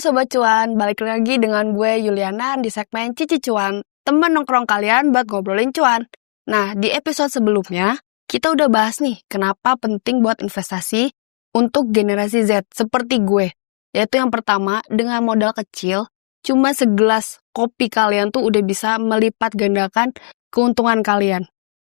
Sobat Cuan, balik lagi dengan gue Yuliana di segmen Cici Cuan, teman nongkrong kalian buat ngobrolin cuan. Nah, di episode sebelumnya, kita udah bahas nih kenapa penting buat investasi untuk generasi Z seperti gue. Yaitu yang pertama, dengan modal kecil, cuma segelas kopi kalian tuh udah bisa melipat gandakan keuntungan kalian.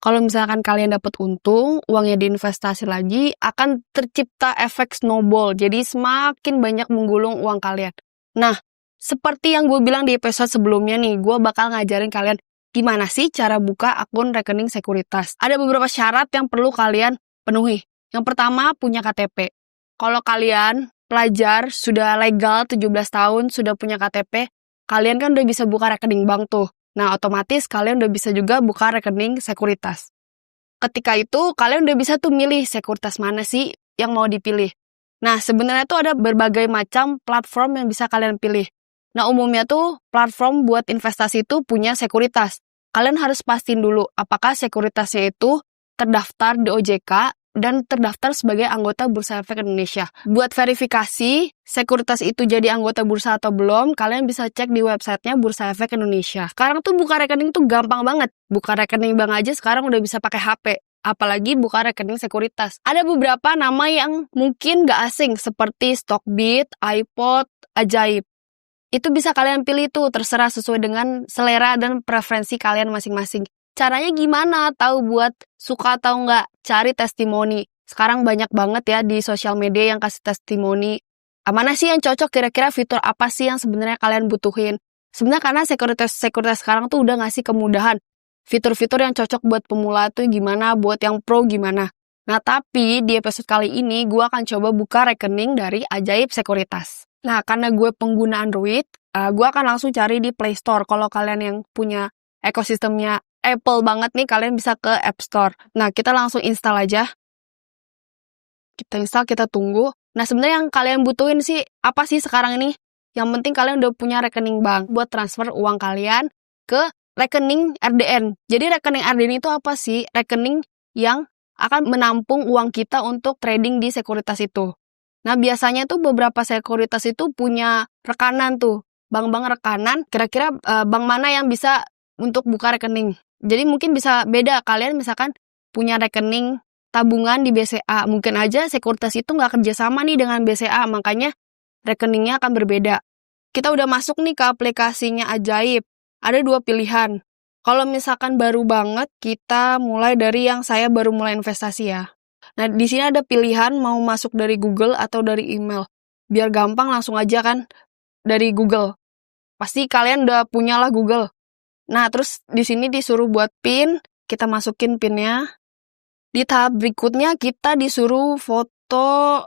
Kalau misalkan kalian dapat untung, uangnya diinvestasi lagi, akan tercipta efek snowball. Jadi semakin banyak menggulung uang kalian. Nah, seperti yang gue bilang di episode sebelumnya nih, gue bakal ngajarin kalian gimana sih cara buka akun rekening sekuritas. Ada beberapa syarat yang perlu kalian penuhi. Yang pertama, punya KTP. Kalau kalian pelajar, sudah legal 17 tahun, sudah punya KTP, kalian kan udah bisa buka rekening bank tuh. Nah, otomatis kalian udah bisa juga buka rekening sekuritas. Ketika itu, kalian udah bisa tuh milih sekuritas mana sih yang mau dipilih. Nah, sebenarnya tuh ada berbagai macam platform yang bisa kalian pilih. Nah, umumnya tuh platform buat investasi itu punya sekuritas. Kalian harus pastiin dulu apakah sekuritasnya itu terdaftar di OJK dan terdaftar sebagai anggota Bursa Efek Indonesia. Buat verifikasi sekuritas itu jadi anggota bursa atau belum, kalian bisa cek di websitenya Bursa Efek Indonesia. Sekarang tuh buka rekening tuh gampang banget. Buka rekening bank aja sekarang udah bisa pakai HP. Apalagi buka rekening sekuritas. Ada beberapa nama yang mungkin gak asing seperti Stockbit, iPod, Ajaib. Itu bisa kalian pilih tuh, terserah sesuai dengan selera dan preferensi kalian masing-masing. Caranya gimana? Tahu buat suka atau nggak? Cari testimoni. Sekarang banyak banget ya di sosial media yang kasih testimoni. Mana sih yang cocok, kira-kira fitur apa sih yang sebenarnya kalian butuhin? Sebenarnya karena sekuritas sekarang tuh udah ngasih kemudahan. Fitur-fitur yang cocok buat pemula tuh gimana, buat yang pro gimana. Nah, tapi di episode kali ini gue akan coba buka rekening dari Ajaib Sekuritas. Nah, karena gue pengguna Android, gue akan langsung cari di Play Store. Kalau kalian yang punya ekosistemnya Apple banget nih, kalian bisa ke App Store. Nah, kita langsung install aja. Kita install, kita tunggu. Nah, sebenarnya yang kalian butuhin sih, apa sih sekarang ini? Yang penting kalian udah punya rekening bank buat transfer uang kalian ke rekening RDN. Jadi rekening RDN itu apa sih? Rekening yang akan menampung uang kita untuk trading di sekuritas itu. Nah, biasanya tuh beberapa sekuritas itu punya rekanan tuh. Bank-bank rekanan, kira-kira bank mana yang bisa untuk buka rekening. Jadi mungkin bisa beda, kalian misalkan punya rekening tabungan di BCA. Mungkin aja sekuritas itu nggak kerjasama nih dengan BCA, makanya rekeningnya akan berbeda. Kita udah masuk nih ke aplikasinya Ajaib. Ada dua pilihan. Kalau misalkan baru banget, kita mulai dari yang saya baru mulai investasi ya. Nah, di sini ada pilihan mau masuk dari Google atau dari email. Biar gampang langsung aja kan dari Google. Pasti kalian udah punya lah Google. Nah, terus di sini disuruh buat PIN, kita masukin PIN-nya. Di tahap berikutnya kita disuruh foto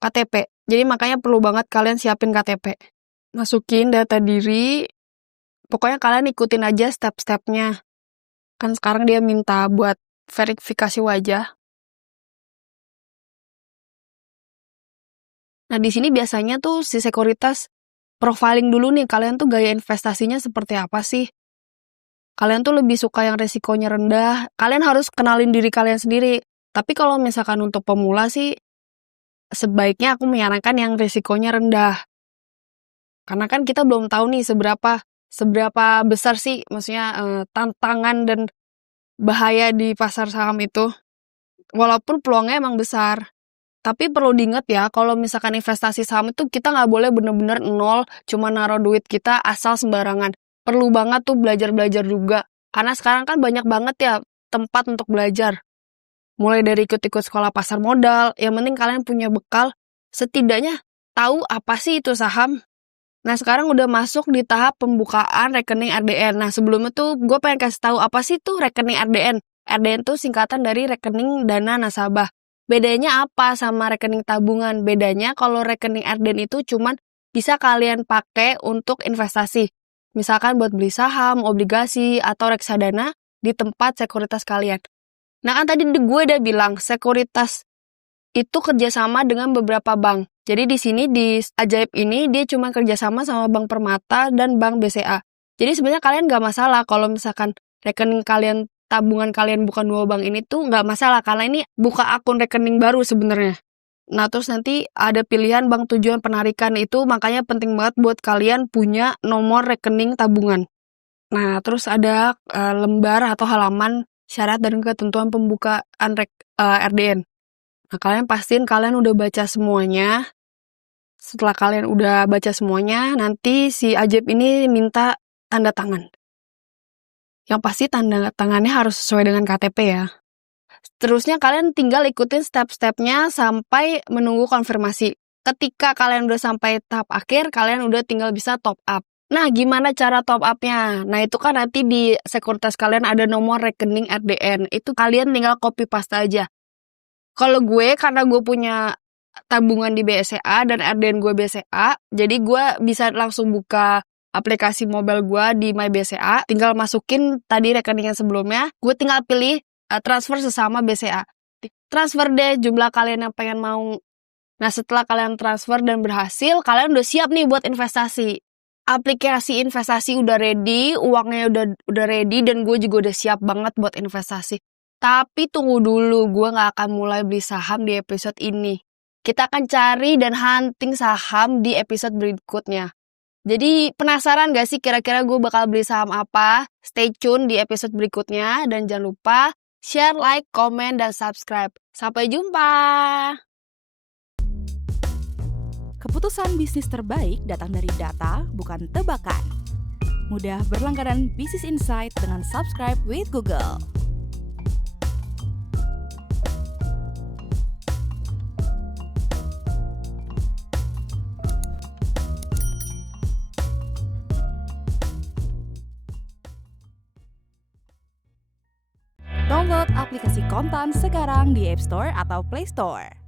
KTP. Jadi makanya perlu banget kalian siapin KTP. Masukin data diri. Pokoknya kalian ikutin aja step-stepnya. Kan sekarang dia minta buat verifikasi wajah. Nah, di sini biasanya tuh si sekuritas profiling dulu nih, kalian tuh gaya investasinya seperti apa sih? Kalian tuh lebih suka yang resikonya rendah, kalian harus kenalin diri kalian sendiri. Tapi kalau misalkan untuk pemula sih, sebaiknya aku menyarankan yang resikonya rendah. Karena kan kita belum tahu nih seberapa besar sih, maksudnya tantangan dan bahaya di pasar saham itu. Walaupun peluangnya emang besar. Tapi perlu diingat ya, kalau misalkan investasi saham itu kita nggak boleh bener-bener nol, cuma naruh duit kita asal sembarangan. Perlu banget tuh belajar-belajar juga. Karena sekarang kan banyak banget ya tempat untuk belajar. Mulai dari ikut-ikut sekolah pasar modal, yang penting kalian punya bekal, setidaknya tahu apa sih itu saham. Nah, sekarang udah masuk di tahap pembukaan rekening RDN. Nah, sebelumnya tuh gue pengen kasih tahu apa sih tuh rekening RDN. RDN tuh singkatan dari rekening dana nasabah. Bedanya apa sama rekening tabungan? Bedanya kalau rekening RDN itu cuman bisa kalian pakai untuk investasi. Misalkan buat beli saham, obligasi, atau reksadana di tempat sekuritas kalian. Nah, kan tadi gue udah bilang sekuritas itu kerjasama dengan beberapa bank. Jadi di sini di Ajaib ini dia cuma kerjasama sama Bank Permata dan Bank BCA. Jadi sebenarnya kalian nggak masalah kalau misalkan rekening kalian, tabungan kalian bukan dua bank ini tuh nggak masalah, karena ini buka akun rekening baru sebenarnya. Nah, terus nanti ada pilihan bank tujuan penarikan itu, makanya penting banget buat kalian punya nomor rekening tabungan. Nah, terus ada lembar atau halaman syarat dan ketentuan pembukaan RDN. Nah, kalian pastiin kalian udah baca semuanya. Setelah kalian udah baca semuanya, nanti si Ajib ini minta tanda tangan. Yang pasti tanda tangannya harus sesuai dengan KTP ya. Terusnya kalian tinggal ikutin step-stepnya sampai menunggu konfirmasi. Ketika kalian udah sampai tahap akhir, kalian udah tinggal bisa top up. Nah, gimana cara top up-nya? Nah, itu kan nanti di sekuritas kalian ada nomor rekening RDN. Itu kalian tinggal copy paste aja. Kalau gue, karena gue punya tabungan di BCA dan RDN gue BCA, jadi gue bisa langsung buka aplikasi mobile gue di My BCA, tinggal masukin tadi rekening yang sebelumnya, gue tinggal pilih transfer sesama BCA. Transfer deh jumlah kalian yang pengen mau. Nah, setelah kalian transfer dan berhasil, kalian udah siap nih buat investasi. Aplikasi investasi udah ready, uangnya udah ready, dan gue juga udah siap banget buat investasi. Tapi tunggu dulu, gue gak akan mulai beli saham di episode ini. Kita akan cari dan hunting saham di episode berikutnya. Jadi penasaran gak sih kira-kira gue bakal beli saham apa? Stay tune di episode berikutnya, dan jangan lupa share, like, komen, dan subscribe. Sampai jumpa! Keputusan bisnis terbaik datang dari data, bukan tebakan. Mudah berlangganan Business Insight dengan subscribe with Google. Download aplikasi Kontan sekarang di App Store atau Play Store.